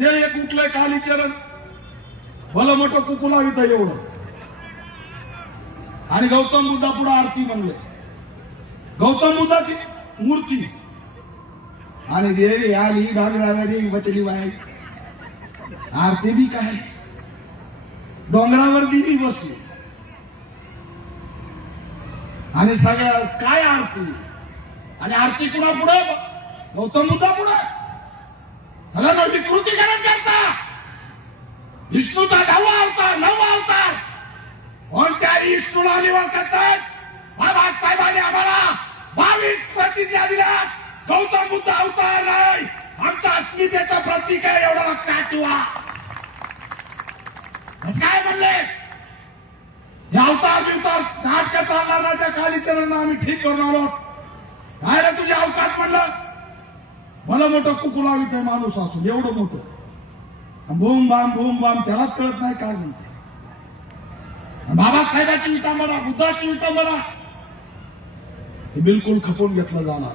ते एक उठलंय कालीचरण, भलं मोठं कुकुला इथं एवढं, आणि गौतम बुद्धा पुढे आरती म्हणले, गौतम बुद्धाची मूर्ती, आणि देवी आली डोंगरावर बचली बाई, आरती बी काय डोंगरावर देवी बसली, आणि सगळं काय आरती, आणि आरती कुणा पुढे, गौतम बुद्धा पुढे, सगळं विकृतीकरण करता, विष्णूचा 9वा अवतार, 9वा अवतार, कोणत्या विष्णूला निवड करतात, बाबासाहेबांनी आम्हाला 22 प्रतिज्ञा दिल्या, गौतम बुद्ध अवतार नाही, आमच्या अस्मितेचं प्रतीक आहे, एवढं लक्षात ठेवा. काय म्हणले, हे अवतार बिवतार नाटक चालणार नाही, त्या कालीचरण आम्ही ठीक करून आलो, काय रे तुझे अवकाश म्हणलं, मला मोठं कुकुलावित आहे माणूस असून, एवढं मोठं बूम बाम त्यालाच कळत नाही काय म्हणते. बाबासाहेबांची विटंबना, बुद्धाची विटंबना हे बिलकुल खपवून घेतलं जाणार.